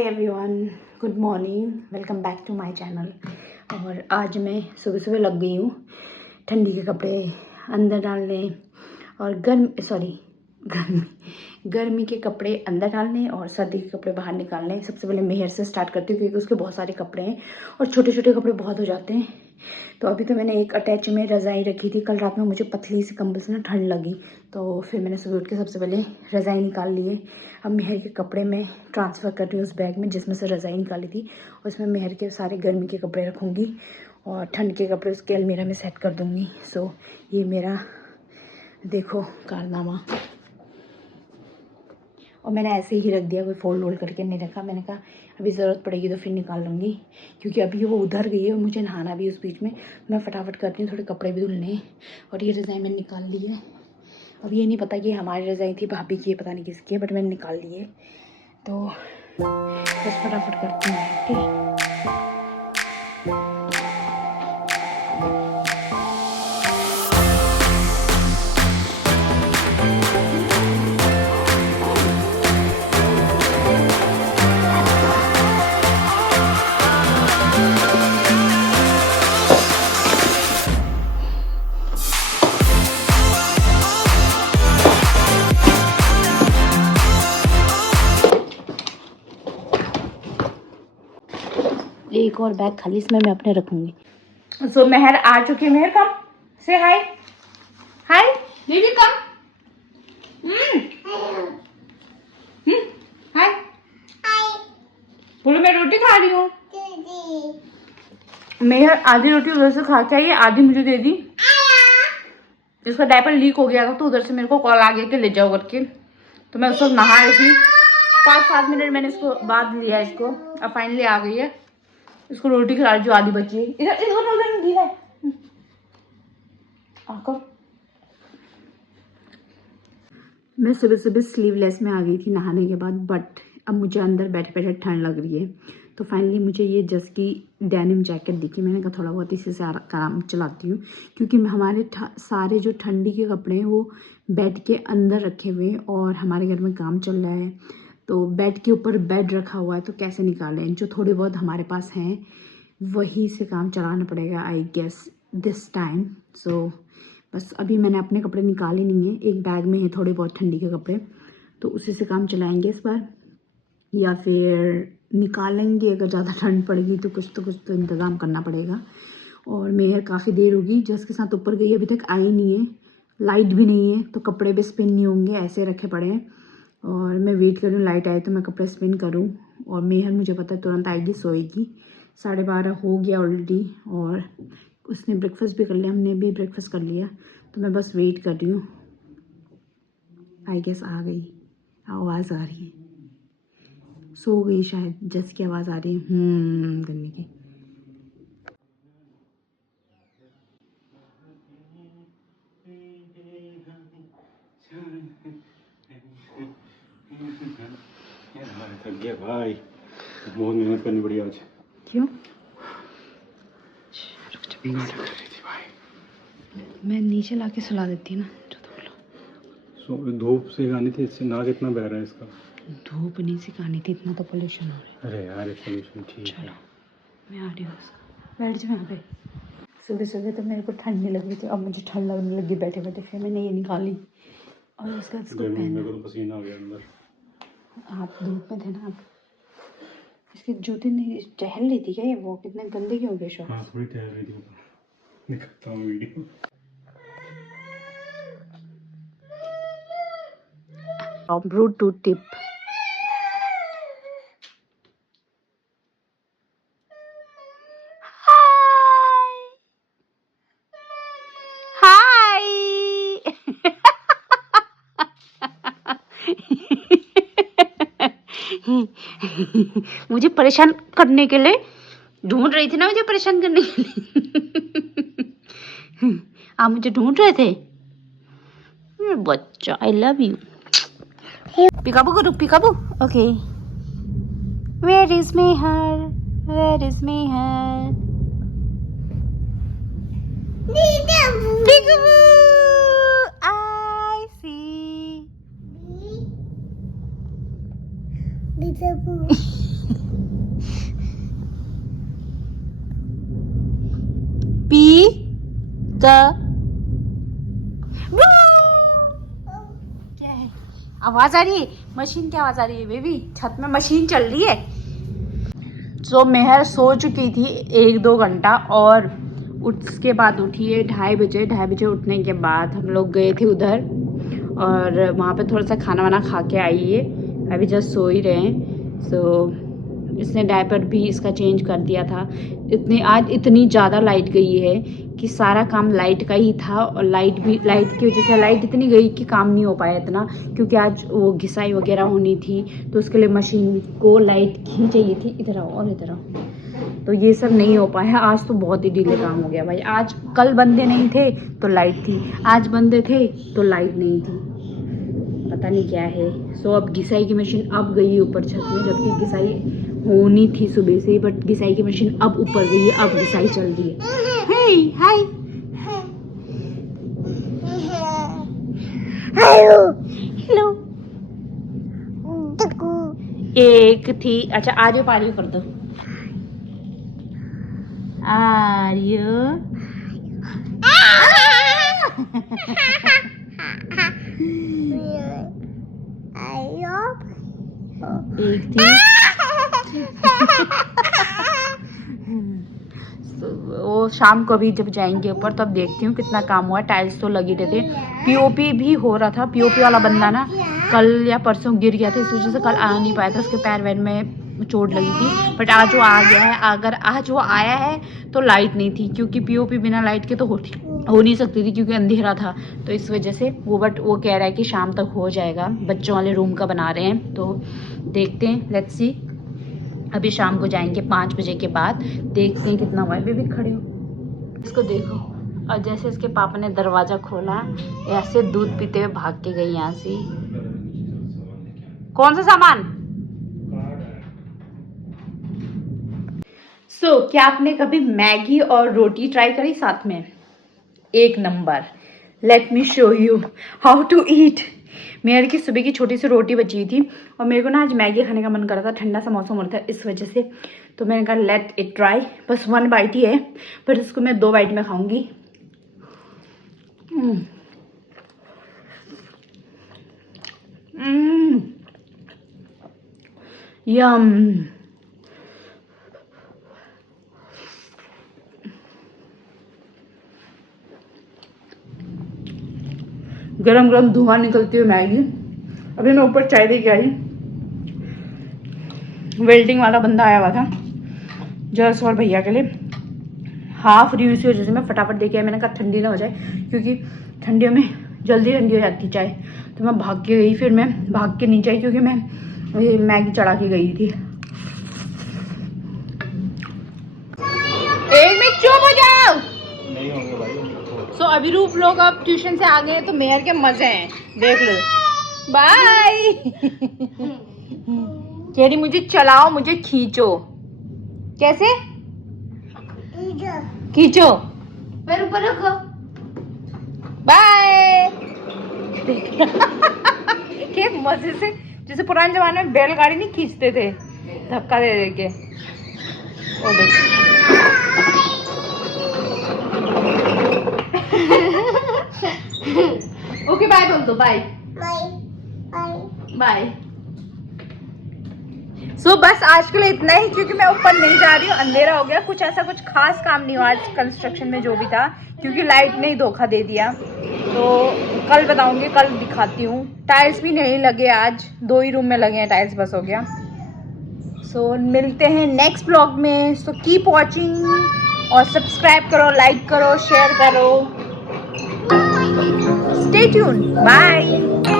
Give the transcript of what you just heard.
Hi everyone, good morning, welcome back to my channel. और आज मैं सुबह सुबह लग गई हूँ ठंडी के कपड़े अंदर डालने और गर्मी के कपड़े अंदर डालने और सर्दी के कपड़े बाहर निकालने। सबसे पहले मेहर से स्टार्ट करती हूँ क्योंकि उसके बहुत सारे कपड़े हैं और छोटे छोटे कपड़े बहुत हो जाते हैं। तो अभी तो मैंने एक अटैच में रज़ाई रखी थी। कल रात में मुझे पतली सी कंबल से ना ठंड लगी, तो फिर मैंने सुबह उठ के सबसे पहले रज़ाई निकाल ली है। अब मेहर के कपड़े मैं ट्रांसफ़र कर रही हूँ उस बैग में जिसमें से रज़ाई निकाली थी। उसमें मेहर के सारे गर्मी के कपड़े रखूँगी और ठंड के कपड़े उसके अलमीरा में सेट कर दूँगी। सो ये मेरा देखो कारनामा। और मैंने ऐसे ही रख दिया, कोई फोल्ड वोल्ड करके नहीं रखा। मैंने कहा अभी ज़रूरत पड़ेगी तो फिर निकाल लूँगी, क्योंकि अभी वो उधर गई है और मुझे नहाना भी उस बीच में। मैं फटाफट करती हूँ, थोड़े कपड़े भी धुलने हैं। और ये रज़ाई मैंने निकाल ली है। अब ये नहीं पता कि हमारी रज़ाई थी, भाभी की है, पता नहीं किसकी है, बट मैंने निकाल ली है। तो बस फटाफट करती हूँ। ठीक, एक और बैग खाली, इसमें मैं अपने रखूँगी। सो मेहर आ चुकी है। मेहर कम से हाय हाय दीदी कम। हाय बोलो मैं रोटी खा रही हूँ। मेहर आधी रोटी उधर से खा के आई है, आधी मुझे दे दी। इसका डायपर लीक हो गया था तो उधर से मेरे को कॉल आ गया कि ले जाओ करके, तो मैं उस वक्त नहा रही थी। 5-7 मिनट मैंने इसको बाद लिया इसको। अब फाइनली आ गई है। इसको रोटी खिला रही जो आधी बची है। इधर ढीला है। आकर मैं सुबह सुबह स्लीवलेस में आ गई थी नहाने के बाद, बट अब मुझे अंदर बैठे बैठे ठंड लग रही है। तो फाइनली मुझे ये जस की डेनिम जैकेट दिखी। मैंने कहा थोड़ा बहुत इसी से काम चलाती हूँ, क्योंकि हमारे सारे जो ठंडी के कपड़े हैं वो बेड के अंदर रखे हुए हैं और हमारे घर में काम चल रहा है, तो बेड के ऊपर बेड रखा हुआ है, तो कैसे निकालें। जो थोड़े बहुत हमारे पास हैं वही से काम चलाना पड़ेगा आई गेस दिस टाइम। सो बस अभी मैंने अपने कपड़े निकाले नहीं हैं, एक बैग में है थोड़े बहुत ठंडी के कपड़े, तो उसी से काम चलाएंगे इस बार, या फिर निकालेंगे अगर ज़्यादा ठंड पड़ेगी तो कुछ तो इंतज़ाम करना पड़ेगा। और मेहर काफ़ी देर होगी जस के साथ ऊपर गई, अभी तक आई नहीं है, लाइट भी नहीं है, तो कपड़े भी स्पिन नहीं होंगे, ऐसे रखे पड़े हैं। और मैं वेट कर रही हूँ लाइट आए तो मैं कपड़े स्पिन करूँ। और मेहर मुझे पता है तुरंत आएगी, सोएगी। 12:30 हो गया ऑलरेडी और उसने ब्रेकफास्ट भी कर लिया, हमने भी ब्रेकफास्ट कर लिया, तो मैं बस वेट कर रही हूँ। आई गेस आ गई, आवाज़ आ रही है, सो गई शायद, जस की आवाज़ आ रही है करने की। थक गया भाई, बहुत मेहनत करनी पड़ी आज। क्यों? नाटक कर रही थी भाई। मैं नीचे लाके सुला देती ना, जो तो बोलो। सो धूप से गानी थी, इससे नाक इतना बह रहा है इसका। धूप नहीं सिखानी थी, इतना तो पोल्यूशन हो रहा है। अरे यार ये पोल्यूशन ठीक है। चलो मैं आ रही हूँ, बैठ जाओ यहाँ पे। सुबह सुबह तो मेरे को ठंड नहीं लग रही थी, अब मुझे ठंड लगने लगी बैठे बैठे। फिर मैंने ये निकाली और उसके बाद इसको पहना। तो पसीना आ गया अंदर। आप धूप में थे ना, आप इसके जूते नहीं टहल रही थी क्या? ये वो कितने गंदे क्यों हो गए शॉर्ट्स? हाँ थोड़ी टहल रही थी, दिखाता हूँ वीडियो। ब्लूटूथ टिप, मुझे परेशान करने के लिए ढूंढ रही थी ना, मुझे परेशान करने के लिए। आप मुझे ढूंढ रहे थे बच्चा। I love you. पिकाबू करो, peekaboo. Okay, where is Mehar, where is Mehar? Peekaboo, I see. क्या है? आवाज आ रही है? मशीन की आवाज आ रही है बेबी, छत में मशीन चल रही है। तो मेहर सो चुकी थी 1-2 घंटा और उसके बाद उठी है 2:30 बजे। 2:30 बजे उठने के बाद हम लोग गए थे उधर और वहाँ पे थोड़ा सा खाना वाना खा के आई है। अभी जस्ट सो ही रहे हैं। सो इसने डायपर भी इसका चेंज कर दिया था। आज इतनी ज़्यादा लाइट गई है कि सारा काम लाइट का ही था और लाइट की वजह से लाइट इतनी गई कि काम नहीं हो पाया इतना, क्योंकि आज वो घिसाई वगैरह होनी थी तो उसके लिए मशीन को लाइट ही चाहिए थी। इधर आओ और इधर आओ। तो ये सब नहीं हो पाया। आज तो बहुत ही डिले काम हो गया भाई। आज कल बंदे नहीं थे तो लाइट थी, आज बंदे थे तो लाइट नहीं थी, पता नहीं क्या है। सो अब घिसाई की मशीन अब गई है ऊपर छत में, जबकि घिसाई होनी थी सुबह से ही, बट घिसाई की मशीन अब ऊपर गई है, अब घिसाई चल रही है। हे हाय हेलो। एक थी, अच्छा आर्यो पारियो कर दो। आर्यो एक थी वो शाम को भी जब जाएंगे ऊपर तब देखती हूँ कितना काम हुआ। टाइल्स तो लगी रहते, पीओपी भी हो रहा था। पीओपी वाला बंदा ना कल या परसों गिर गया था, इस वजह से कल आ नहीं पाया था, उसके पैर वैर में चोट लगी थी। बट आज वो आ गया है। अगर आज वो आया है तो लाइट नहीं थी, क्योंकि पीओपी बिना लाइट के तो हो नहीं सकती थी, क्योंकि अंधेरा था। तो इस वजह से वो वो कह रहा है कि शाम तक हो जाएगा। बच्चों वाले रूम का बना रहे हैं तो देखते हैं, लेट्स सी। अभी शाम को जाएंगे 5 बजे के बाद, देखते हैं कितना हुआ है। बेबी खड़े हो, इसको देखो। और जैसे इसके पापा ने दरवाज़ा खोला ऐसे दूध पीते हुए भाग के गई यहाँ से। कौन सा सामान? क्या आपने कभी मैगी और रोटी ट्राई करी साथ में? एक नंबर। Let me show you how to eat. मेरे की सुबह की छोटी सी रोटी बची हुई थी और मेरे को ना आज मैगी खाने का मन कर रहा था, ठंडा सा मौसम हो रहा था इस वजह से। तो मैंने कहा लेट इट ट्राई। बस 1 बाइट ही है, पर इसको मैं 2 बाइट में खाऊंगी। यम। गरम गरम धुआं निकलती हुई मैगी। अभी मैं ऊपर चाय दे के आई, वेल्डिंग वाला बंदा आया हुआ था जर्स और भैया के लिए। हाफ रिव्यू की वजह से मैं फटाफट दे के आई। मैंने कहा ठंडी ना हो जाए, क्योंकि ठंडियों में जल्दी ठंडी हो जाती चाय। तो मैं भाग के गई, फिर मैं भाग के नहीं आई क्योंकि मैं मैगी चढ़ा के गई थी। एक मिनट चुप हो जाओ। नहीं होंगे भाई। सो अभिरूप लोग अब ट्यूशन से आ गए हैं तो मेहर के मजे हैं, देख लो। बाय। कह रही मुझे चलाओ, मुझे खींचो। कैसे खींचो? पैर ऊपर रखो। बाय। के मजे से, जैसे पुराने जमाने में बैलगाड़ी नहीं खींचते थे धक्का दे दे के। ओ देख। ओके बाय बोल दो। Bye bye. सो बस आज के लिए इतना ही, क्योंकि मैं ऊपर नहीं जा रही हूँ, अंधेरा हो गया। कुछ ऐसा कुछ खास काम नहीं हुआ आज कंस्ट्रक्शन में जो भी था, क्योंकि लाइट ने ही धोखा दे दिया। तो कल बताऊंगी, कल दिखाती हूँ। टाइल्स भी नहीं लगे आज, 2 ही रूम में लगे हैं टाइल्स, बस हो गया। सो मिलते हैं नेक्स्ट ब्लॉग में। सो कीप वॉचिंग और सब्सक्राइब करो, लाइक करो, शेयर करो। Stay tuned. Bye.